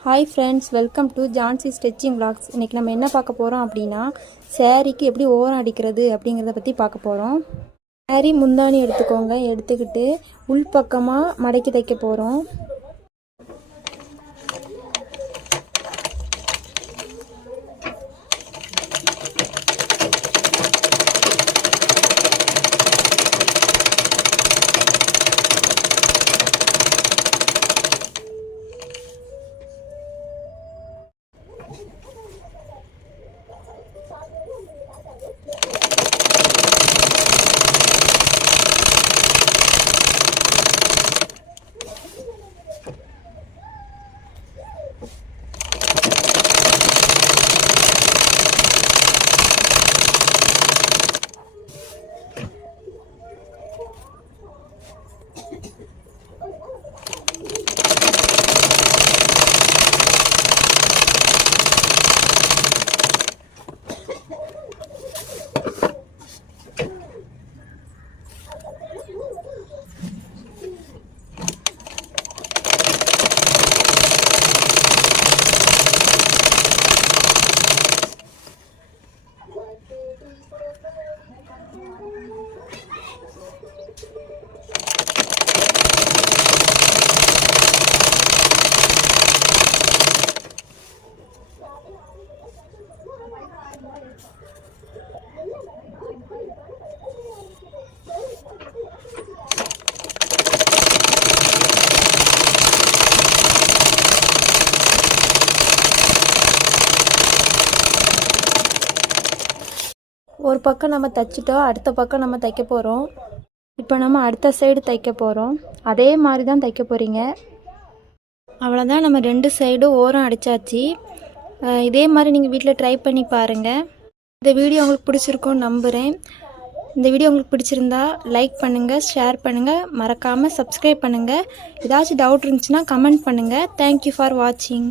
Hi friends welcome to Jhansi stitching vlogs. இன்றைக்கி நம்ம என்ன பார்க்க போகிறோம் அப்படின்னா சேரீக்கு எப்படி ஓரம் அடிக்கிறது அப்படிங்கிறத பற்றி பார்க்க போகிறோம் சேரீ முந்தானி எடுத்துக்கோங்க எடுத்துக்கிட்டு உள்பக்கமாக மடக்கி தைக்க போகிறோம் ஒரு பக்கம் நம்ம தைச்சிட்டோம் அடுத்த பக்கம் நம்ம தைக்க போகிறோம் இப்போ நம்ம அடுத்த சைடு தைக்க போகிறோம் அதே மாதிரி தான் தைக்க போகிறீங்க அவ்வளோதான் நம்ம ரெண்டு சைடும் ஓரம் அடித்தாச்சு இதே மாதிரி நீங்கள் வீட்டில் ட்ரை பண்ணி பாருங்கள் இந்த வீடியோ உங்களுக்கு பிடிச்சிருக்கும்னு நம்புகிறேன் இந்த வீடியோ உங்களுக்கு பிடிச்சிருந்தா லைக் பண்ணுங்கள் ஷேர் பண்ணுங்கள் மறக்காமல் சப்ஸ்கிரைப் பண்ணுங்கள் ஏதாச்சும் டவுட் இருந்துச்சுன்னா கமெண்ட் பண்ணுங்கள் தேங்க்யூ ஃபார் வாட்சிங்